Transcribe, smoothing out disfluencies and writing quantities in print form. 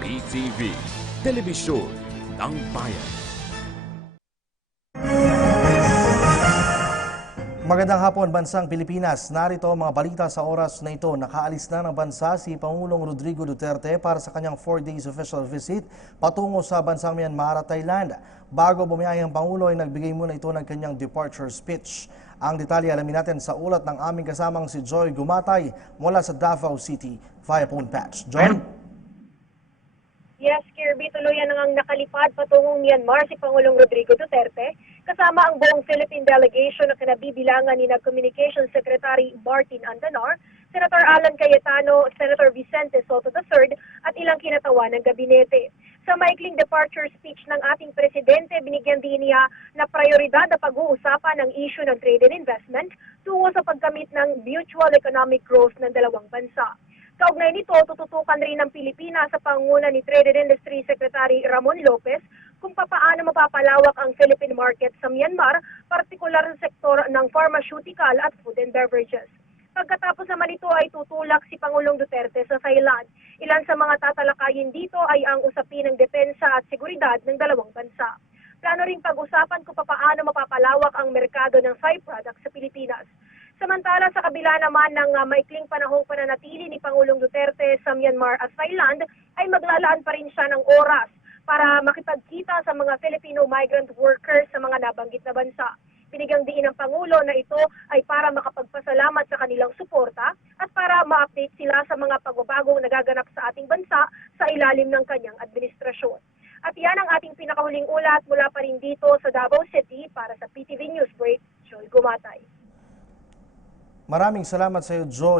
PTV, Telebisyon ng Bayan. Magandang hapon, bansang Pilipinas. Narito ang mga balita sa oras na ito. Nakaalis na ng bansa si Pangulong Rodrigo Duterte para sa kanyang 4 days official visit patungo sa bansang Myanmar at Thailand. Bago bumiyahe ang Pangulo ay nagbigay muna ito ng kanyang departure speech. Ang detalye alamin natin sa ulat ng aming kasamang si Joy Gumatay mula sa Davao City via phone patch. Joy? Yes, Kirby, tuluyan nang nakalipad patungong Myanmar si Pangulong Rodrigo Duterte kasama ang buong Philippine delegation na kinabibilangan ni Communications Secretary Martin Andanar, Senator Alan Cayetano, Senator Vicente Soto III at ilang kinatawan ng gabinete. Sa maikling departure speech ng ating presidente, binigyan din niya na prioridad na pag-uusapan ang issue ng trade and investment tungo sa pagkamit ng mutual economic growth ng dalawang bansa. Kaugnay nito, tututukan rin ng Pilipinas sa pangunguna ni Trade and Industry Secretary Ramon Lopez kung papaano mapapalawak ang Philippine market sa Myanmar, partikular sa sektor ng pharmaceutical at food and beverages. Pagkatapos naman ito ay tutulak si Pangulong Duterte sa Thailand. Ilan sa mga tatalakayin dito ay ang usapin ng depensa at seguridad ng dalawang bansa. Plano ring pag-usapan kung papaano mapapalawak ang merkado ng Thai products sa Pilipinas. Samantala, sa kabila naman ng maikling panahong pananatili ni Pangulong Duterte sa Myanmar at Thailand, ay maglalaan pa rin siya ng oras para makipagkita sa mga Filipino migrant workers sa mga nabanggit na bansa. Binigyang diin ng Pangulo na ito ay para makapagpasalamat sa kanilang suporta at para ma-update sila sa mga pagbabagong nagaganap sa ating bansa sa ilalim ng kanyang administrasyon. At yan ang ating pinakahuling ulat mula pa rin dito sa Davao City para sa PTV Newsbreak. Joy Gumatay. Maraming salamat sa iyo, Joy.